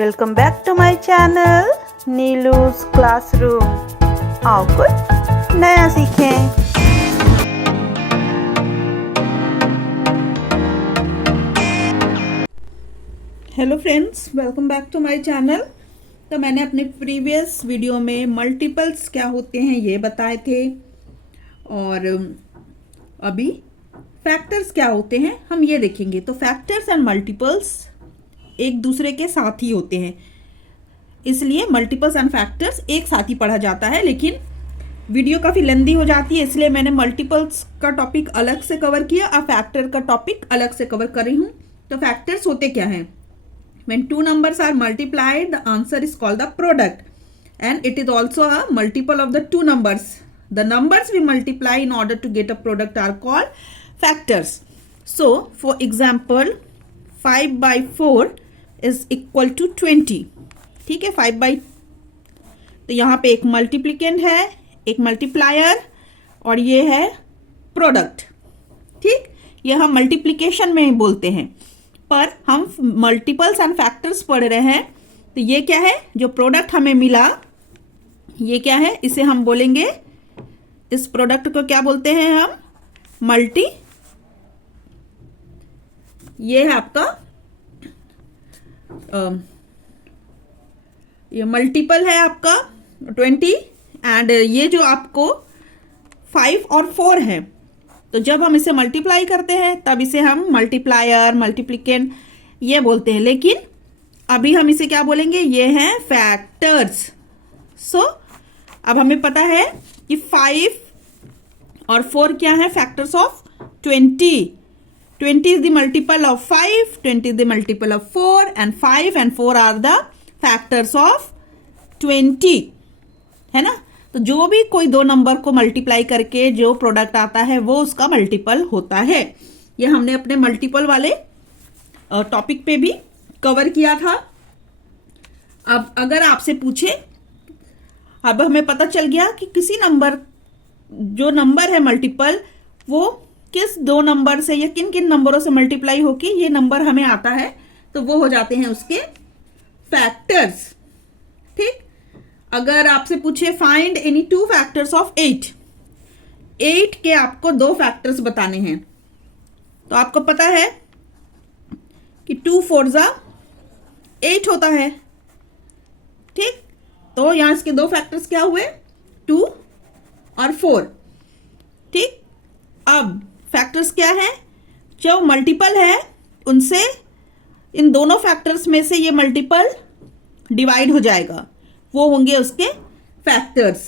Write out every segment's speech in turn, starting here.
Welcome back to my channel Neelu's classroom. आओ कुछ नया सीखें। Hello friends, welcome back to my channel. तो मैंने अपने प्रीवियस वीडियो में मल्टीपल्स क्या होते हैं ये बताए थे, और अभी फैक्टर्स क्या होते हैं हम ये देखेंगे। तो फैक्टर्स एंड मल्टीपल्स एक दूसरे के साथ ही होते हैं, इसलिए मल्टीपल्स एंड फैक्टर्स एक साथ ही पढ़ा जाता है। लेकिन वीडियो काफ़ी लेंदी हो जाती है, इसलिए मैंने मल्टीपल्स का टॉपिक अलग से कवर किया और फैक्टर का टॉपिक अलग से कवर कर रही हूँ। तो फैक्टर्स होते क्या हैं? When two numbers are multiplied, the answer is called the product, and it is also a multiple of the two numbers. The numbers we multiply in order to get a product are called factors. So, for example, 5 by 4 is equal to 20. ठीक है, 5 by, तो यहाँ पे एक multiplicand है, एक multiplier, और ये है प्रोडक्ट। ठीक, ये हम मल्टीप्लिकेशन में बोलते हैं, पर हम मल्टीपल्स एंड फैक्टर्स पढ़ रहे हैं। तो ये क्या है? जो प्रोडक्ट हमें मिला ये क्या है? इसे हम बोलेंगे, इस प्रोडक्ट को क्या बोलते हैं हम? मल्टी। ये है आपका ये मल्टीपल है आपका 20, एंड ये जो आपको 5 और 4 है। तो जब हम इसे मल्टीप्लाई करते हैं तब इसे हम मल्टीप्लायर, मल्टीप्लिकेंट ये बोलते हैं। लेकिन अभी हम इसे क्या बोलेंगे? ये हैं फैक्टर्स। सो अब हमें पता है कि 5 और 4 क्या है? Factors of 20। 20 is the multiple of 5, 20 is the multiple of 4, and 5 and 4 are the factors of 20, है ना? तो जो भी कोई दो नंबर को मल्टीप्लाई करके जो प्रोडक्ट आता है वो उसका मल्टीपल होता है। ये हमने अपने मल्टीपल वाले टॉपिक पे भी कवर किया था। अब अगर आपसे पूछे, अब हमें पता चल गया कि किसी नंबर, जो नंबर है मल्टीपल, वो किस दो नंबर से या किन किन नंबरों से मल्टीप्लाई होके ये नंबर हमें आता है, तो वो हो जाते हैं उसके फैक्टर्स। ठीक, अगर आपसे पूछे find any two factors of 8 के आपको दो फैक्टर्स बताने हैं, तो आपको पता है कि 2 4 8 होता है। ठीक, तो यहां इसके दो फैक्टर्स क्या हुए? 2 और 4। ठीक, अब फैक्टर्स क्या है? जो मल्टीपल है उनसे, इन दोनों फैक्टर्स में से ये मल्टीपल डिवाइड हो जाएगा, वो होंगे उसके फैक्टर्स।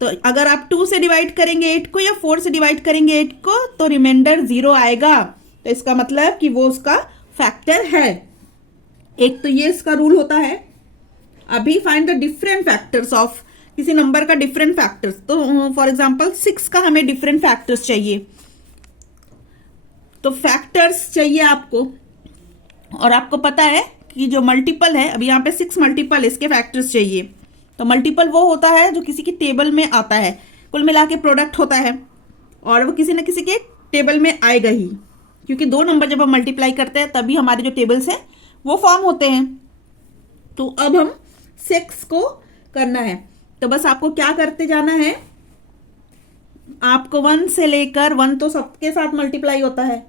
तो अगर आप 2 से डिवाइड करेंगे 8 को या 4 से डिवाइड करेंगे 8 को, तो रिमाइंडर 0 आएगा। तो इसका मतलब कि वो उसका फैक्टर है। एक तो ये इसका रूल होता है। अभी find the different factors of किसी नंबर का डिफरेंट फैक्टर्स। तो फॉर एग्जांपल 6 का हमें डिफरेंट फैक्टर्स चाहिए, तो फैक्टर्स चाहिए आपको, और आपको पता है कि जो मल्टीपल है, अभी यहाँ पे 6 मल्टीपल, इसके फैक्टर्स चाहिए। तो मल्टीपल वो होता है जो किसी की टेबल में आता है, कुल मिला के प्रोडक्ट होता है, और वो किसी न किसी के टेबल में आएगा ही, क्योंकि दो नंबर जब हम मल्टीप्लाई करते हैं तभी हमारे जो टेबल्स हैं वो फॉर्म होते हैं। तो अब हम 6 को करना है, तो बस आपको क्या करते जाना है? आपको 1 से लेकर 1 तो सबके साथ मल्टीप्लाई होता है,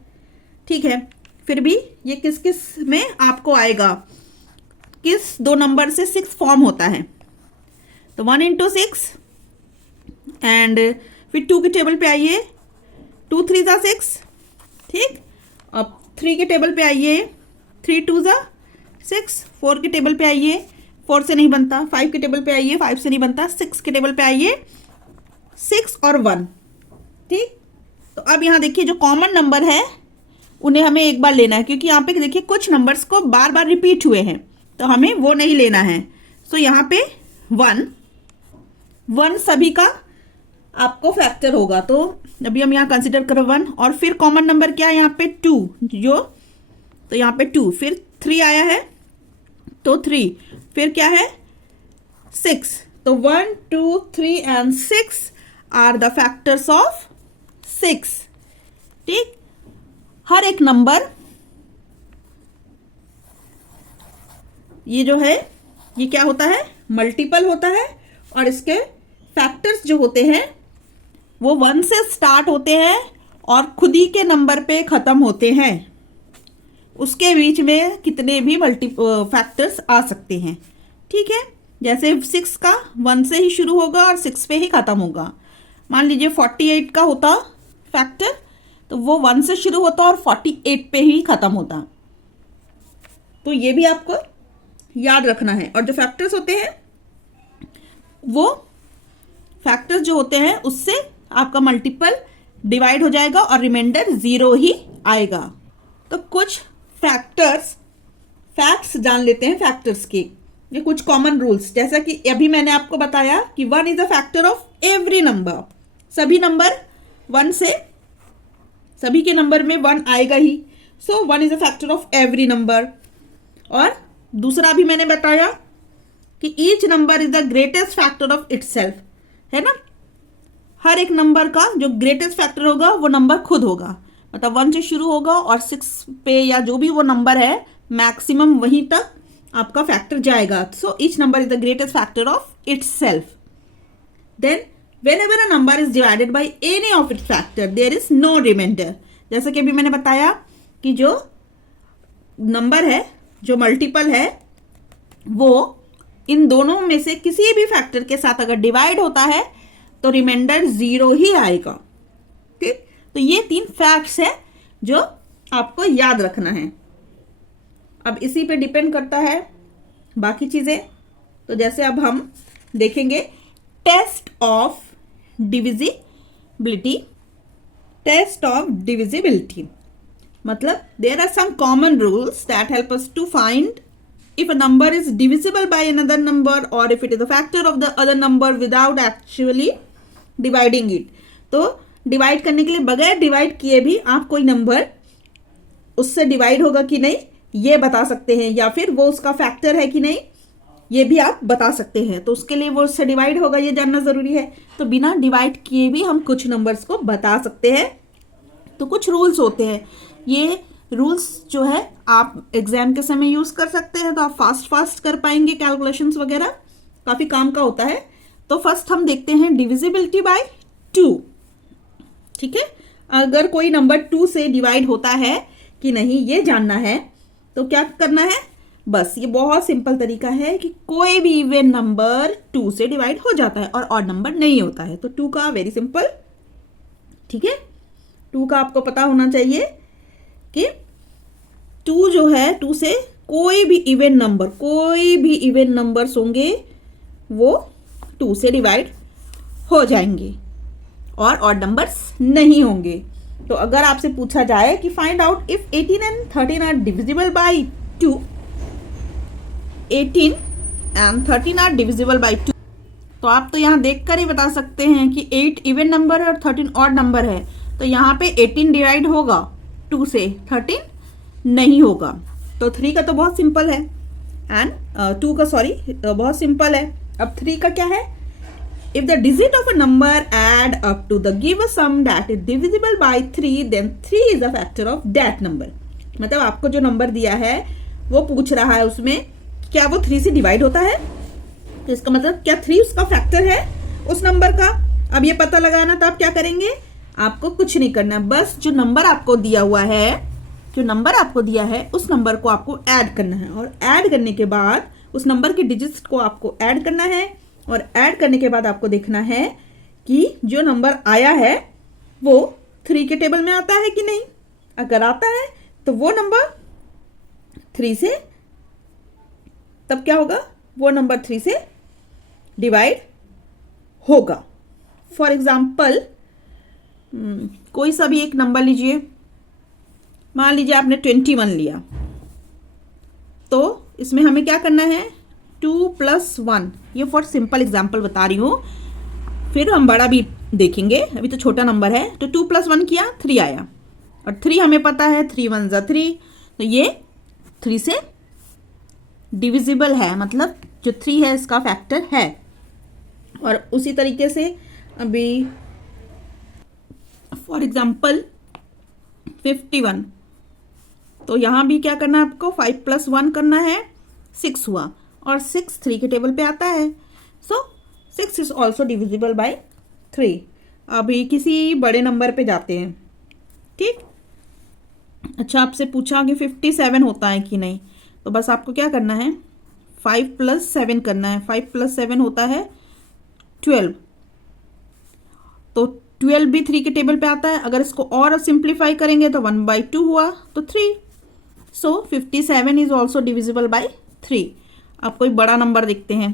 ठीक है, फिर भी ये किस किस में आपको आएगा, किस दो नंबर से 6 फॉर्म होता है। तो 1 into 6, एंड फिर 2 के टेबल पे आइए, 2 3 6। ठीक, अब 3 के टेबल पे आइए, 3 2 6। 4 के टेबल पे आइए, 4 से नहीं बनता। 5 के टेबल पे आइए, 5 से नहीं बनता। 6 के टेबल पे आइए, 6 और 1। ठीक, तो अब यहाँ देखिए जो कॉमन नंबर है उन्हें हमें एक बार लेना है, क्योंकि यहाँ पे देखिए कुछ नंबर्स को बार बार रिपीट हुए हैं, तो हमें वो नहीं लेना है। सो यहाँ पे 1 सभी का आपको फैक्टर होगा। तो अभी हम यहाँ कंसिडर करो 1, और फिर कॉमन नंबर क्या है यहाँ पे? 2, जो, तो यहाँ पे 2, फिर 3 आया है तो 3, फिर क्या है? 6। तो 1 2 3 and 6 are the factors of 6। ठीक, हर एक नंबर ये जो है ये क्या होता है, मल्टीपल होता है, और इसके फैक्टर्स जो होते हैं वो 1 से स्टार्ट होते हैं और खुद ही के नंबर पे खत्म होते हैं। उसके बीच में कितने भी फैक्टर्स आ सकते हैं, ठीक है। जैसे 6 का 1 से ही शुरू होगा और 6 पे ही खत्म होगा। मान लीजिए 48 का होता फैक्टर, तो वो 1 से शुरू होता और 48 पे ही खत्म होता। तो ये भी आपको याद रखना है। और जो फैक्टर्स होते हैं वो फैक्टर्स जो होते हैं उससे आपका मल्टीपल डिवाइड हो जाएगा और रिमाइंडर 0 ही आएगा। तो कुछ फैक्ट्स जान लेते हैं फैक्टर्स के, ये कुछ कॉमन रूल्स। जैसा कि अभी मैंने आपको बताया कि 1 is a factor of every number, सभी नंबर 1 से, सभी के नंबर में 1 आएगा ही। सो 1 is a factor of every number. और दूसरा भी मैंने बताया कि each number is the greatest factor of itself, है ना। हर एक नंबर का जो ग्रेटेस्ट फैक्टर होगा वो नंबर खुद होगा, मतलब 1 से शुरू होगा और 6 पे या जो भी वो नंबर है मैक्सिमम वहीं तक आपका फैक्टर जाएगा। So each number is the greatest factor of itself. Then whenever a number is divided by any of its factor there is no remainder। जैसा कि अभी मैंने बताया कि जो नंबर है, जो मल्टीपल है, वो इन दोनों में से किसी भी फैक्टर के साथ अगर डिवाइड होता है तो रिमाइंडर 0 ही आएगा, ठीक। तो ये 3 फैक्ट्स है जो आपको याद रखना है। अब इसी पे डिपेंड करता है बाकी चीजें। तो जैसे अब हम देखेंगे test of divisibility. Test of divisibility मतलब there are some common rules that help us to find if a number is divisible by another number or if it is a factor of the other number without actually dividing it। तो divide करने के लिए बगैर divide किए भी आप कोई number उससे डिवाइड होगा कि नहीं ये बता सकते हैं, या फिर वो उसका फैक्टर है कि नहीं ये भी आप बता सकते हैं। तो उसके लिए वो उससे डिवाइड होगा ये जानना जरूरी है। तो बिना डिवाइड किए भी हम कुछ नंबर्स को बता सकते हैं। तो कुछ रूल्स होते हैं, ये रूल्स जो है आप एग्जाम के समय यूज कर सकते हैं, तो आप फास्ट कर पाएंगे, कैलकुलेशंस वगैरह काफी काम का होता है। तो फर्स्ट हम देखते हैं डिविजिबिलिटी बाय 2, ठीक है। अगर कोई नंबर 2 से डिवाइड होता है कि नहीं ये जानना है तो क्या करना है, बस ये बहुत सिंपल तरीका है कि कोई भी इवन नंबर 2 से डिवाइड हो जाता है और ऑड नंबर नहीं होता है। तो 2 का वेरी सिंपल, ठीक है। 2 का आपको पता होना चाहिए कि 2 जो है 2 से कोई भी इवन नंबर्स होंगे वो 2 से डिवाइड हो जाएंगे और ऑड नंबर्स नहीं होंगे। तो अगर आपसे पूछा जाए कि find out if 18 and 13 are divisible by 2, 18 and 13 are divisible by 2, तो आप तो यहां देखकर ही बता सकते हैं कि 8 इवन नंबर है और 13 ऑड नंबर है। तो यहाँ पे 18 डिवाइड होगा 2 से, 13 नहीं होगा। तो 3 का तो बहुत सिंपल है एंड 2 का बहुत सिंपल है। अब 3 का क्या है, if the digit of a number add up to the given sum that is divisible by 3 then 3 is a factor of that number. मतलब आपको जो नंबर दिया है वो पूछ रहा है उसमें क्या वो 3 से डिवाइड होता है, तो इसका मतलब क्या 3 उसका फैक्टर है उस नंबर का। अब ये पता लगाना, तो आप क्या करेंगे, आपको कुछ नहीं करना, बस जो नंबर आपको दिया है उस नंबर को आपको ऐड करना है, और ऐड करने के बाद उस नंबर के डिजिट्स को आपको ऐड करना है, और ऐड करने के बाद आपको देखना है कि जो नंबर आया है वो 3 के टेबल में आता है कि नहीं। अगर आता है तो वो नंबर 3 से, तब क्या होगा, वो नंबर 3 से डिवाइड होगा। फॉर एग्जाम्पल कोई सा भी एक नंबर लीजिए, मान लीजिए आपने 21 लिया, तो इसमें हमें क्या करना है, 2 + 1, ये फॉर सिंपल एग्जाम्पल बता रही हूं, फिर हम बड़ा भी देखेंगे, अभी तो छोटा नंबर है। तो 2 + 1 किया, 3 आया, और 3 हमें पता है 3 × 1 = 3, तो ये 3 से डिविजिबल है, मतलब जो 3 है इसका फैक्टर है। और उसी तरीके से अभी फॉर एग्जाम्पल 51, तो यहां भी क्या करना है आपको, 5 + 1 करना है, 6 हुआ और 6 3 के टेबल पे आता है, सो 6 इज ऑल्सो डिविजिबल बाय 3। अभी किसी बड़े नंबर पे जाते हैं, ठीक। अच्छा, आपसे पूछा कि 57 होता है कि नहीं, तो बस आपको क्या करना है, 5 + 7 करना है। 5 + 7 होता है 12, तो 12 भी 3 के टेबल पे आता है। अगर इसको और सिंप्लीफाई करेंगे तो 1/2 हुआ तो 3। सो 57 इज ऑल्सो डिविजिबल बाय 3। आप कोई बड़ा नंबर देखते हैं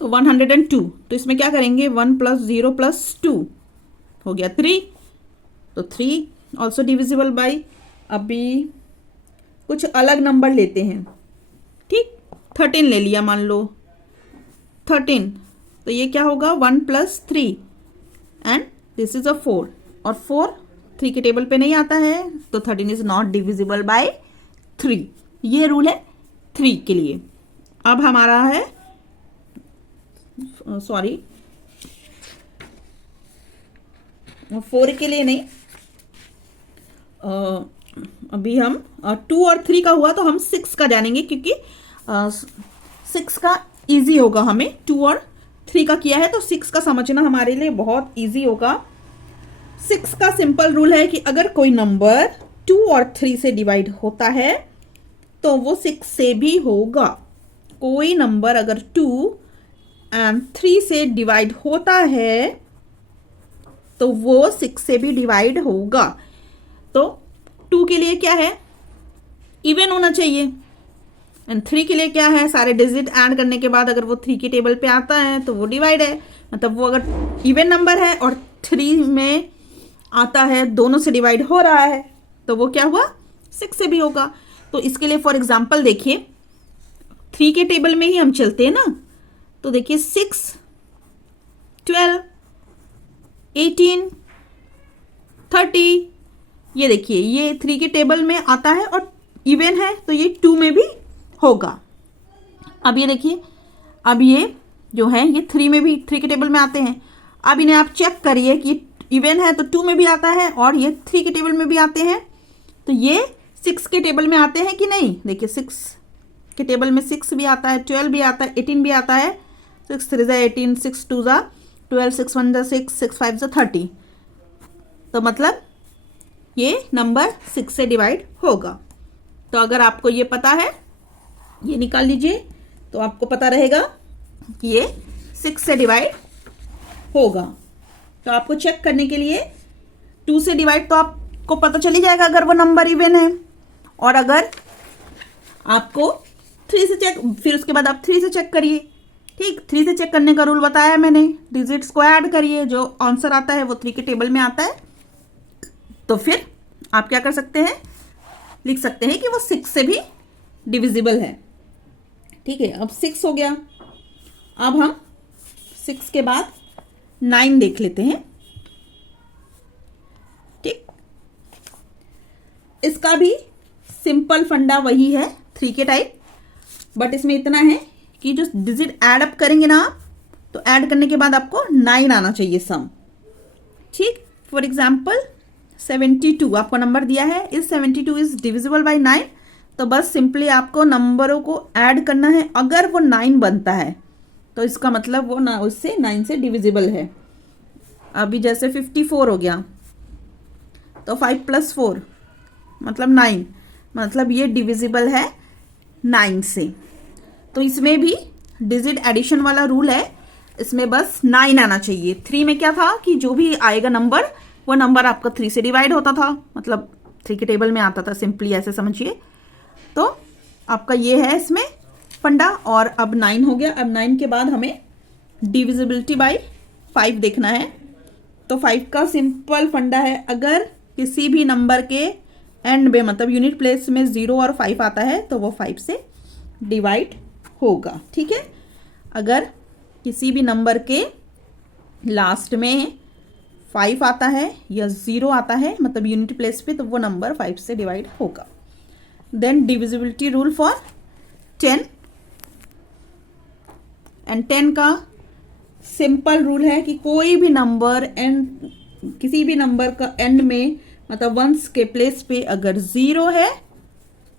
तो 102, तो इसमें क्या करेंगे, 1 + 0 + 2 हो गया 3, तो 3 ऑल्सो डिविजिबल बाय। अभी कुछ अलग नंबर लेते हैं, ठीक। 13 ले लिया, मान लो 13, तो ये क्या होगा, 1 + 3 एंड दिस इज अ 4, और 4 3 के टेबल पे नहीं आता है, तो 13 इज नॉट डिविजिबल बाय 3। ये रूल है 3 के लिए। अब हमारा है सॉरी 4 के लिए नहीं, अभी हम 2 और 3 का हुआ तो हम 6 का जानेंगे, क्योंकि 6 का इजी होगा हमें। 2 और 3 का किया है तो 6 का समझना हमारे लिए बहुत इजी होगा। 6 का सिंपल रूल है कि अगर कोई नंबर 2 और 3 से डिवाइड होता है तो वो 6 से भी होगा। कोई नंबर अगर 2 और 3 से डिवाइड होता है तो वो 6 से भी डिवाइड होगा। तो 2 के लिए क्या है, इवन होना चाहिए, एंड 3 के लिए क्या है, सारे डिजिट ऐड करने के बाद अगर वो 3 के टेबल पे आता है तो वो डिवाइड है, मतलब वो अगर इवन नंबर है और 3 में आता है, दोनों से डिवाइड हो रहा है, तो वो क्या हुआ, 6 से भी होगा। तो इसके लिए फॉर एग्जांपल देखिए, 3 के टेबल में ही हम चलते हैं ना, तो देखिए 6, 12, 18, 30, ये देखिए ये 3 के टेबल में आता है और इवन है, तो ये 2 में भी होगा। अब ये देखिए, अब ये जो है ये 3 में भी 3 के टेबल में आते हैं। अब इन्हें आप चेक करिए कि इवन है तो 2 में भी आता है और ये 3 के टेबल में भी आते हैं, तो ये 6 के टेबल में आते हैं कि नहीं। देखिए 6 के टेबल में 6 भी आता है, 12 भी आता है, 18 भी आता है। 6 3 ज़ा 18, 6 2 ज़ा 12, 6 1 ज़ा 6, 6 5 ज़ा 30, तो मतलब ये नंबर 6 से डिवाइड होगा। तो अगर आपको ये पता है, ये निकाल लीजिए, तो आपको पता रहेगा कि ये 6 से डिवाइड होगा। तो आपको चेक करने के लिए 2 से डिवाइड तो आपको पता चल ही जाएगा अगर वो नंबर इवन है, और अगर आपको 3 से चेक, फिर उसके बाद आप 3 से चेक करिए, ठीक। 3 से चेक करने का रूल बताया मैंने, डिजिट्स को ऐड करिए, जो आंसर आता है वो 3 के टेबल में आता है, तो फिर आप क्या कर सकते हैं, लिख सकते हैं कि वो 6 से भी डिविजिबल है, ठीक है। अब 6 हो गया, अब हम 6 के बाद 9 देख लेते हैं, ठीक। इसका भी सिंपल फंडा वही है 3 के टाइप, बट इसमें इतना है कि जो डिजिट ऐड अप करेंगे ना आप, तो ऐड करने के बाद आपको 9 आना चाहिए सम, ठीक। फॉर एग्जाम्पल 72 आपको नंबर दिया है, इस 72 इज डिविजिबल बाय 9, तो बस सिंपली आपको नंबरों को ऐड करना है। अगर वो 9 बनता है तो इसका मतलब वो ना उससे 9 से डिविजिबल है। अभी जैसे 54 हो गया, तो 5 + 4 मतलब 9, मतलब ये डिविजिबल है 9 से। तो इसमें भी डिजिट एडिशन वाला रूल है, इसमें बस 9 आना चाहिए। 3 में क्या था कि जो भी आएगा नंबर, वो नंबर आपका 3 से डिवाइड होता था, मतलब 3 के टेबल में आता था, सिंपली ऐसे समझिए। तो आपका ये है इसमें फंडा, और अब 9 हो गया। अब 9 के बाद हमें डिविजिबिलिटी बाय 5 देखना है। तो 5 का सिंपल फंडा है, अगर किसी भी नंबर के एंड में, मतलब यूनिट प्लेस में 0 और 5 आता है तो वो 5 से डिवाइड होगा, ठीक है। अगर किसी भी नंबर के लास्ट में 5 आता है या 0 आता है, मतलब यूनिट प्लेस पे, तो वो नंबर 5 से डिवाइड होगा। Then divisibility rule for 10, and 10 का सिंपल रूल है कि कोई भी नंबर एंड, किसी भी नंबर का एंड में, मतलब वंस के प्लेस पे अगर 0 है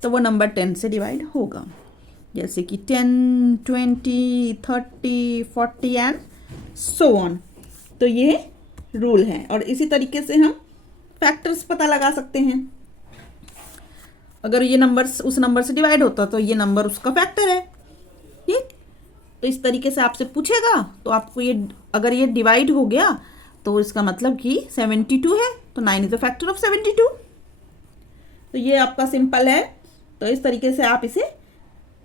तो वो नंबर 10 से डिवाइड होगा। जैसे कि 10, 20, 30, 40 एंड सो ऑन। तो ये रूल है। और इसी तरीके से हम फैक्टर्स पता लगा सकते हैं। अगर ये नंबर उस नंबर से डिवाइड होता तो ये नंबर उसका फैक्टर है। ठीक, तो इस तरीके से आपसे पूछेगा तो आपको ये, अगर ये डिवाइड हो गया तो इसका मतलब कि 72 है, तो 9 इज द फैक्टर ऑफ 72। तो ये आपका सिंपल है। तो इस तरीके से आप इसे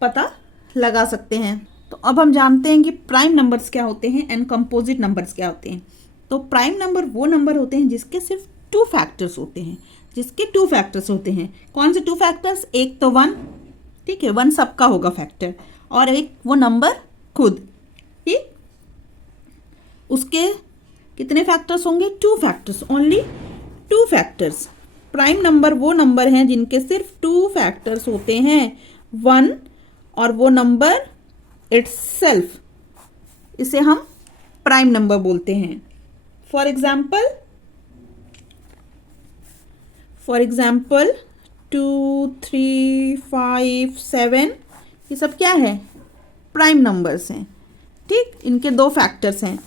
पता लगा सकते हैं। तो अब हम जानते हैं कि प्राइम नंबर्स क्या होते हैं एंड कंपोजिट नंबर्स क्या होते हैं। तो प्राइम नंबर वो नंबर होते हैं जिसके सिर्फ 2 फैक्टर्स होते हैं। जिसके 2 फैक्टर्स होते हैं। कौन से 2 फैक्टर्स? एक तो 1, ठीक है, 1 सबका होगा फैक्टर, और एक वो नंबर खुद। ठीक, उसके कितने फैक्टर्स होंगे? 2 factors, only 2 factors. Prime number वो नंबर हैं जिनके सिर्फ 2 फैक्टर्स होते हैं, 1 और वो नंबर इट्सेल्फ। इसे हम प्राइम नंबर बोलते हैं। फॉर एग्जाम्पल 2, 3, 5, 7 ये सब क्या है? प्राइम नंबर्स हैं। ठीक, इनके 2 फैक्टर्स हैं,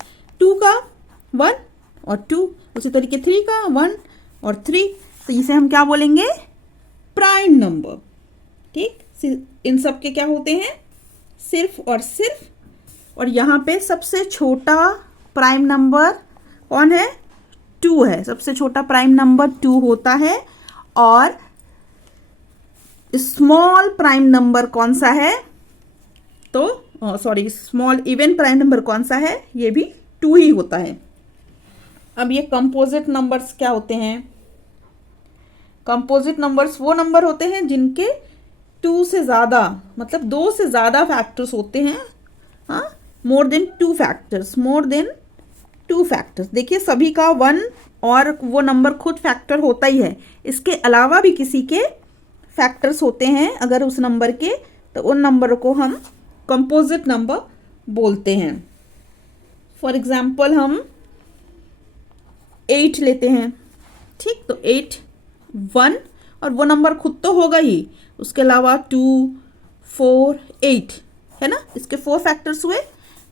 2 का 1 और 2, उसी तरीके 3 का 1 और 3। तो इसे हम क्या बोलेंगे? Prime number. ठीक, इन सब के क्या होते हैं? सिर्फ और सिर्फ। और यहाँ पे सबसे छोटा प्राइम नंबर कौन है? 2 है। सबसे छोटा प्राइम नंबर 2 होता है। और स्मॉल प्राइम नंबर कौन सा है? तो स्मॉल इवन प्राइम नंबर कौन सा है? ये भी 2 ही होता है। अब ये कंपोजिट नंबर्स क्या होते हैं? कंपोजिट नंबर्स वो नंबर होते हैं जिनके 2 से ज़्यादा, मतलब 2 से ज़्यादा फैक्टर्स होते हैं। हाँ, more than 2 factors, more than 2 factors. देखिए सभी का 1 और वो नंबर खुद फैक्टर होता ही है। इसके अलावा भी किसी के फैक्टर्स होते हैं अगर उस नंबर के, तो उन नंबर को हम कंपोजिट नंबर बोलते हैं। फॉर एग्जाम्पल हम 8 लेते हैं। ठीक, तो 8 1 और वो नंबर खुद तो होगा ही, उसके अलावा 2, 4, 8 है ना, इसके 4 फैक्टर्स हुए।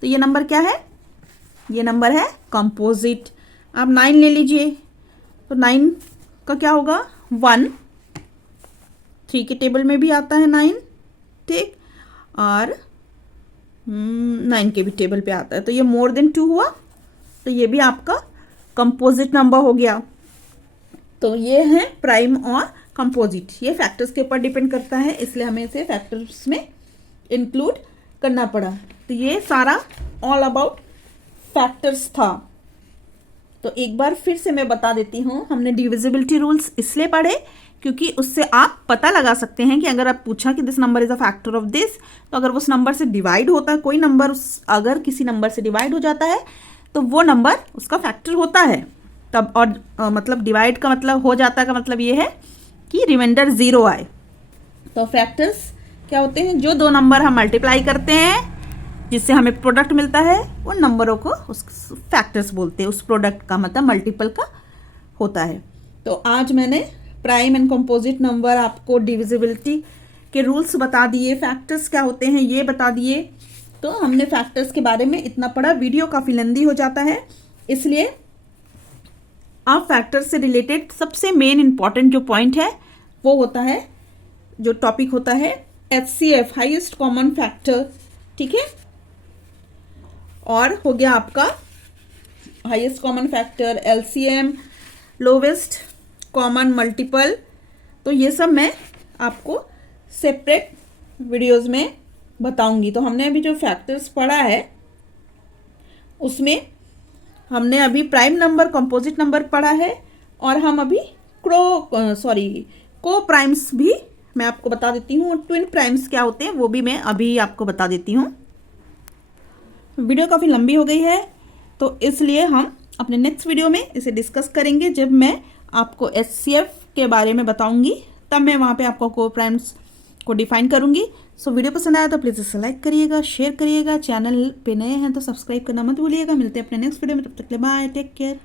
तो ये नंबर क्या है? ये नंबर है कंपोजिट। आप 9 ले लीजिए, तो 9 का क्या होगा? 1, 3 के टेबल में भी आता है 9। ठीक, और 9 के भी टेबल पे आता है। तो ये मोर देन 2 हुआ, तो ये भी आपका कंपोजिट नंबर हो गया। तो ये है प्राइम और कंपोजिट। ये फैक्टर्स के ऊपर डिपेंड करता है, इसलिए हमें इसे फैक्टर्स में इंक्लूड करना पड़ा। तो ये सारा ऑल अबाउट फैक्टर्स था। तो एक बार फिर से मैं बता देती हूँ, हमने डिविजिबिलिटी रूल्स इसलिए पढ़े क्योंकि उससे आप पता लगा सकते हैं कि अगर आप पूछा कि this number is a factor of this, तो अगर उस नंबर से डिवाइड होता है, कोई नंबर अगर किसी नंबर से डिवाइड हो जाता है तो वो नंबर उसका फैक्टर होता है तब। और मतलब डिवाइड का मतलब हो जाता का मतलब ये है कि रिमाइंडर 0 आए। तो फैक्टर्स क्या होते हैं? जो 2 नंबर हम मल्टीप्लाई करते हैं जिससे हमें प्रोडक्ट मिलता है, उन नंबरों को उस फैक्टर्स बोलते हैं। उस प्रोडक्ट का मतलब मल्टीपल का होता है। तो आज मैंने प्राइम एंड कंपोजिट नंबर, आपको डिविजिबिलिटी के रूल्स बता दिए, फैक्टर्स क्या होते हैं ये बता दिए। तो हमने फैक्टर्स के बारे में इतना पढ़ा। वीडियो काफ़ी लेंदी हो जाता है, इसलिए आप फैक्टर्स से रिलेटेड सबसे मेन इंपॉर्टेंट जो पॉइंट है वो होता है, जो टॉपिक होता है HCF, हाईएस्ट कॉमन फैक्टर। ठीक है, और हो गया आपका highest common factor, LCM, lowest common multiple. तो ये सब मैं आपको सेपरेट वीडियोस में बताऊंगी। तो हमने अभी जो फैक्टर्स पढ़ा है उसमें हमने अभी प्राइम नंबर, कंपोजिट नंबर पढ़ा है, और हम अभी को प्राइम्स भी मैं आपको बता देती हूँ। ट्विन प्राइम्स क्या होते हैं वो भी मैं अभी आपको बता देती हूँ। वीडियो काफ़ी लंबी हो गई है, तो इसलिए हम अपने नेक्स्ट वीडियो में इसे डिस्कस करेंगे। जब मैं आपको HCF के बारे में बताऊंगी तब मैं वहाँ पे आपको को प्राइम्स को डिफाइन करूंगी। सो वीडियो पसंद आया तो प्लीज़ इसे लाइक करिएगा, शेयर करिएगा। चैनल पे नए हैं तो सब्सक्राइब करना मत भूलिएगा। मिलते हैं अपने नेक्स्ट वीडियो में, तब तक के लिए बाय, टेक केयर।